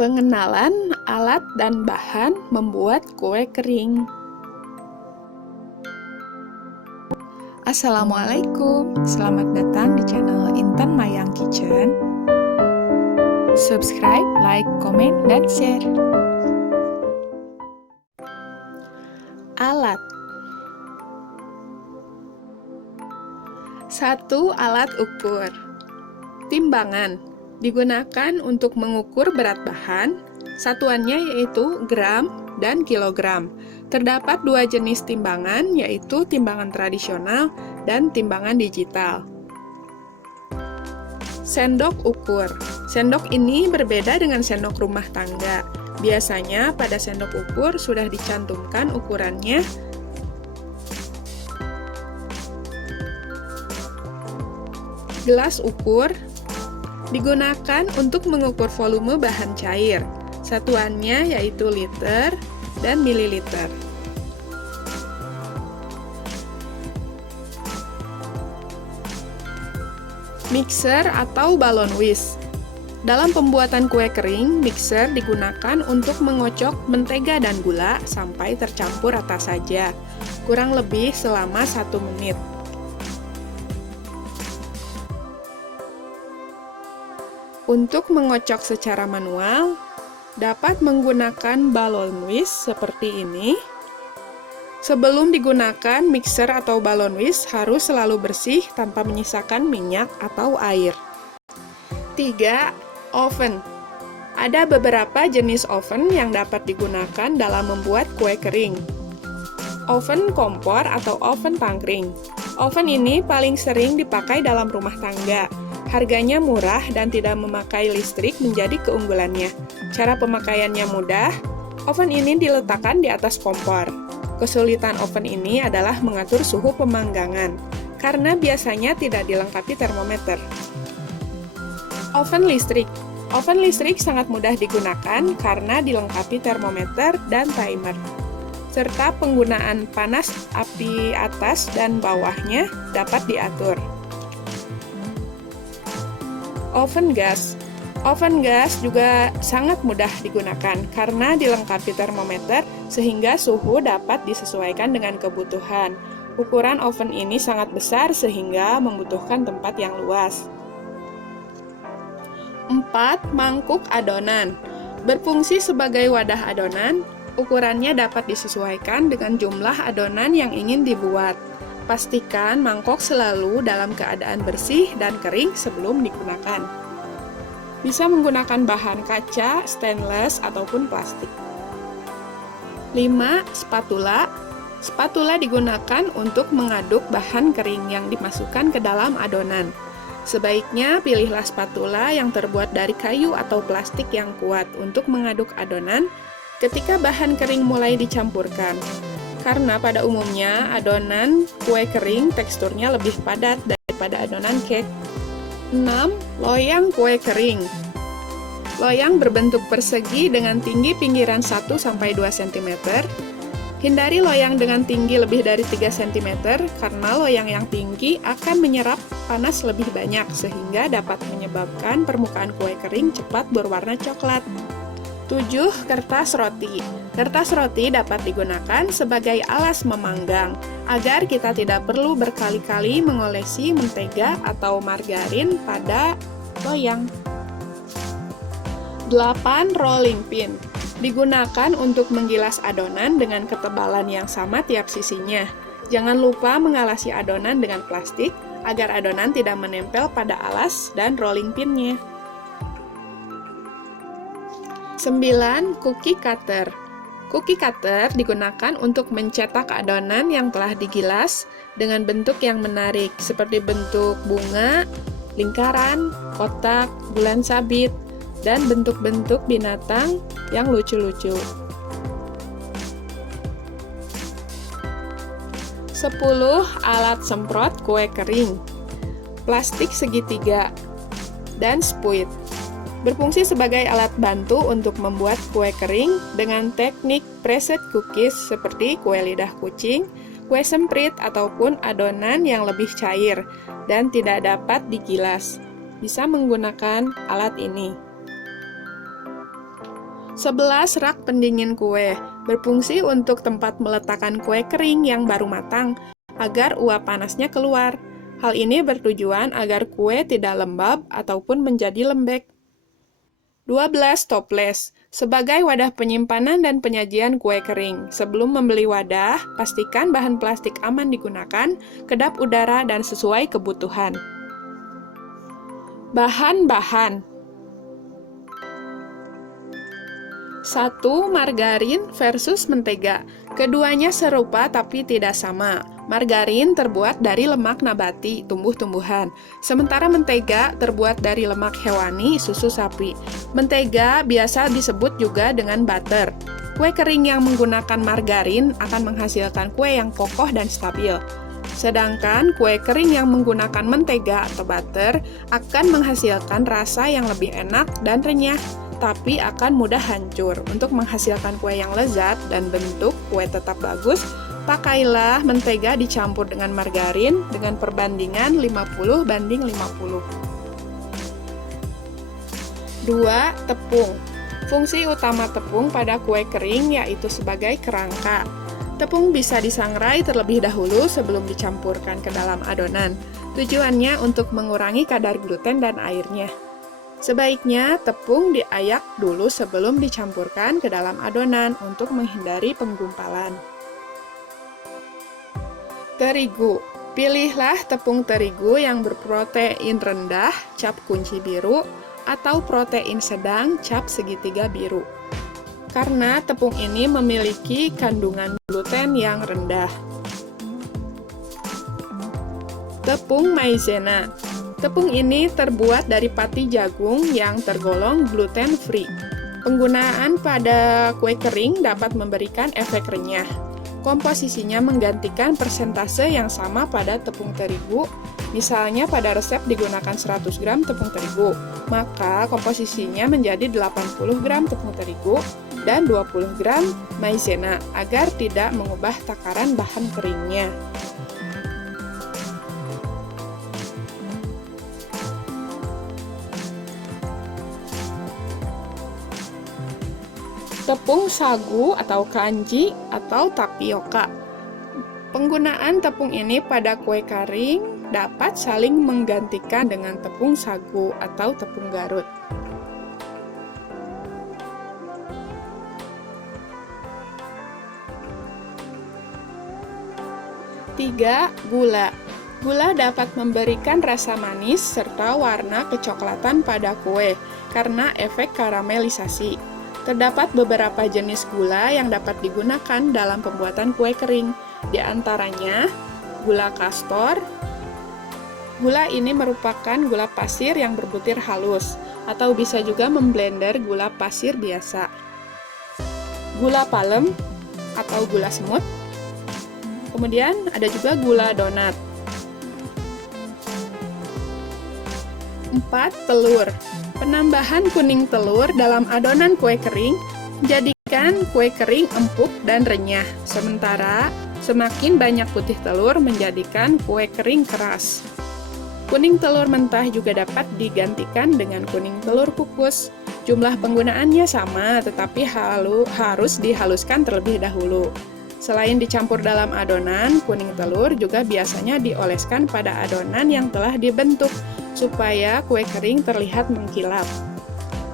Pengenalan alat dan bahan membuat kue kering. Assalamualaikum, selamat datang di channel Intan Mayang Kitchen. Subscribe, like, komen, dan share. Alat. 1. Alat ukur. Timbangan digunakan untuk mengukur berat bahan, satuannya yaitu gram dan kilogram. Terdapat dua jenis timbangan, yaitu timbangan tradisional dan timbangan digital. Sendok ukur. Sendok ini berbeda dengan sendok rumah tangga. Biasanya pada sendok ukur sudah dicantumkan ukurannya. Gelas ukur digunakan untuk mengukur volume bahan cair. Satuannya yaitu liter dan mililiter. Mixer atau balon whisk. Dalam pembuatan kue kering, mixer digunakan untuk mengocok mentega dan gula sampai tercampur rata saja, kurang lebih selama 1 menit. Untuk mengocok secara manual, dapat menggunakan balon whisk seperti ini. Sebelum digunakan, mixer atau balon whisk harus selalu bersih tanpa menyisakan minyak atau air. 3. Oven. Ada beberapa jenis oven yang dapat digunakan dalam membuat kue kering. Oven kompor atau oven pangkring. Oven ini paling sering dipakai dalam rumah tangga. Harganya murah dan tidak memakai listrik menjadi keunggulannya. Cara pemakaiannya mudah. Oven ini diletakkan di atas kompor. Kesulitan oven ini adalah mengatur suhu pemanggangan, karena biasanya tidak dilengkapi termometer. Oven listrik. Oven listrik sangat mudah digunakan karena dilengkapi termometer dan timer, serta penggunaan panas api atas dan bawahnya dapat diatur. Oven gas. Oven gas juga sangat mudah digunakan karena dilengkapi termometer sehingga suhu dapat disesuaikan dengan kebutuhan. Ukuran oven ini sangat besar sehingga membutuhkan tempat yang luas. 4. Mangkuk adonan. Berfungsi sebagai wadah adonan, ukurannya dapat disesuaikan dengan jumlah adonan yang ingin dibuat. Pastikan mangkok selalu dalam keadaan bersih dan kering sebelum digunakan. Bisa menggunakan bahan kaca, stainless, ataupun plastik. 5. Spatula. Spatula digunakan untuk mengaduk bahan kering yang dimasukkan ke dalam adonan. Sebaiknya pilihlah spatula yang terbuat dari kayu atau plastik yang kuat untuk mengaduk adonan ketika bahan kering mulai dicampurkan. Karena pada umumnya adonan kue kering teksturnya lebih padat daripada adonan cake. 6. Loyang kue kering. Loyang berbentuk persegi dengan tinggi pinggiran 1-2 cm. Hindari loyang dengan tinggi lebih dari 3 cm karena loyang yang tinggi akan menyerap panas lebih banyak sehingga dapat menyebabkan permukaan kue kering cepat berwarna coklat. 7. Kertas roti. Kertas roti dapat digunakan sebagai alas memanggang, agar kita tidak perlu berkali-kali mengolesi mentega atau margarin pada loyang. 8. Rolling pin. Digunakan untuk menggilas adonan dengan ketebalan yang sama tiap sisinya. Jangan lupa mengalasi adonan dengan plastik, agar adonan tidak menempel pada alas dan rolling pinnya. 9. Cookie cutter. Cookie cutter digunakan untuk mencetak adonan yang telah digilas dengan bentuk yang menarik, seperti bentuk bunga, lingkaran, kotak, bulan sabit, dan bentuk-bentuk binatang yang lucu-lucu. 10. Alat semprot kue kering. Plastik segitiga dan spuit. Berfungsi sebagai alat bantu untuk membuat kue kering dengan teknik preset cookies seperti kue lidah kucing, kue semprit, ataupun adonan yang lebih cair dan tidak dapat digilas. Bisa menggunakan alat ini. 11 rak pendingin kue berfungsi untuk tempat meletakkan kue kering yang baru matang agar uap panasnya keluar. Hal ini bertujuan agar kue tidak lembab ataupun menjadi lembek. 12 toples sebagai wadah penyimpanan dan penyajian kue kering. Sebelum membeli wadah, pastikan bahan plastik aman digunakan, kedap udara, dan sesuai kebutuhan. Bahan-bahan: 1. Margarin versus mentega. Keduanya serupa tapi tidak sama. Margarin terbuat dari lemak nabati, tumbuh-tumbuhan. Sementara mentega terbuat dari lemak hewani, susu sapi. Mentega biasa disebut juga dengan butter. Kue kering yang menggunakan margarin akan menghasilkan kue yang kokoh dan stabil. Sedangkan kue kering yang menggunakan mentega atau butter akan menghasilkan rasa yang lebih enak dan renyah, tapi akan mudah hancur. Untuk menghasilkan kue yang lezat dan bentuk kue tetap bagus, pakailah mentega dicampur dengan margarin dengan perbandingan 50:50. 2. Tepung. Fungsi utama tepung pada kue kering yaitu sebagai kerangka. Tepung bisa disangrai terlebih dahulu sebelum dicampurkan ke dalam adonan. Tujuannya untuk mengurangi kadar gluten dan airnya. Sebaiknya tepung diayak dulu sebelum dicampurkan ke dalam adonan untuk menghindari penggumpalan. Terigu. Pilihlah tepung terigu yang berprotein rendah, cap kunci biru, atau protein sedang, cap segitiga biru. Karena tepung ini memiliki kandungan gluten yang rendah. Tepung maizena. Tepung ini terbuat dari pati jagung yang tergolong gluten free. Penggunaan pada kue kering dapat memberikan efek renyah. Komposisinya menggantikan persentase yang sama pada tepung terigu. Misalnya pada resep digunakan 100 gram tepung terigu, maka komposisinya menjadi 80 gram tepung terigu dan 20 gram maizena agar tidak mengubah takaran bahan keringnya. Tepung sagu atau kanji atau tapioka. Penggunaan tepung ini pada kue kering dapat saling menggantikan dengan tepung sagu atau tepung Garut. Tiga, gula. Gula dapat memberikan rasa manis serta warna kecoklatan pada kue karena efek karamelisasi. Terdapat beberapa jenis gula yang dapat digunakan dalam pembuatan kue kering. Di antaranya, gula kastor. Gula ini merupakan gula pasir yang berbutir halus, atau bisa juga memblender gula pasir biasa. Gula palem atau gula semut. Kemudian ada juga gula donat. 4. Telur. Penambahan kuning telur dalam adonan kue kering menjadikan kue kering empuk dan renyah. Sementara semakin banyak putih telur menjadikan kue kering keras. Kuning telur mentah juga dapat digantikan dengan kuning telur kukus. Jumlah penggunaannya sama, tetapi harus dihaluskan terlebih dahulu. Selain dicampur dalam adonan, kuning telur juga biasanya dioleskan pada adonan yang telah dibentuk, supaya kue kering terlihat mengkilap.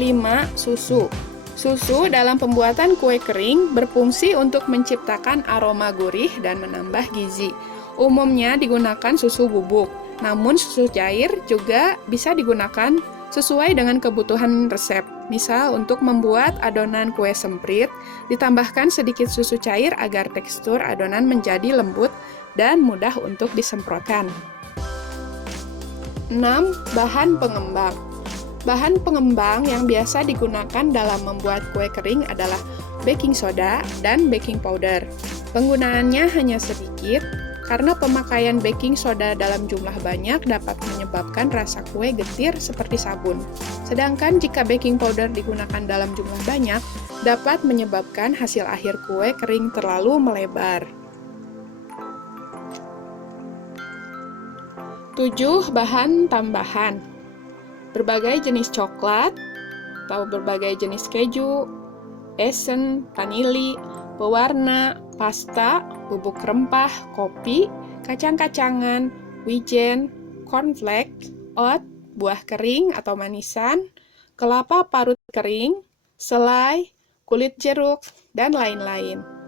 5. Susu. Susu dalam pembuatan kue kering berfungsi untuk menciptakan aroma gurih dan menambah gizi. Umumnya digunakan susu bubuk, namun susu cair juga bisa digunakan sesuai dengan kebutuhan resep. Misal, untuk membuat adonan kue semprit, ditambahkan sedikit susu cair agar tekstur adonan menjadi lembut dan mudah untuk disemprotkan. 6. Bahan pengembang. Bahan pengembang yang biasa digunakan dalam membuat kue kering adalah baking soda dan baking powder. Penggunaannya hanya sedikit, karena pemakaian baking soda dalam jumlah banyak dapat menyebabkan rasa kue getir seperti sabun. Sedangkan jika baking powder digunakan dalam jumlah banyak, dapat menyebabkan hasil akhir kue kering terlalu melebar. 7. Bahan tambahan. Berbagai jenis coklat atau berbagai jenis keju, esen, vanili, pewarna, pasta, bubuk rempah, kopi, kacang-kacangan, wijen, cornflake, oat, buah kering atau manisan, kelapa parut kering, selai, kulit jeruk, dan lain-lain.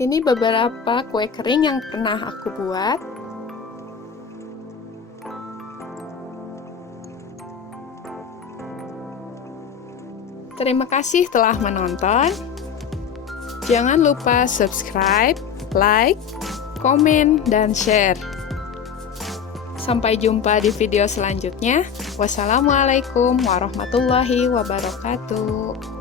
Ini beberapa kue kering yang pernah aku buat. Terima kasih telah menonton. Jangan lupa subscribe, like, komen, dan share. Sampai jumpa di video selanjutnya. Wassalamualaikum warahmatullahi wabarakatuh.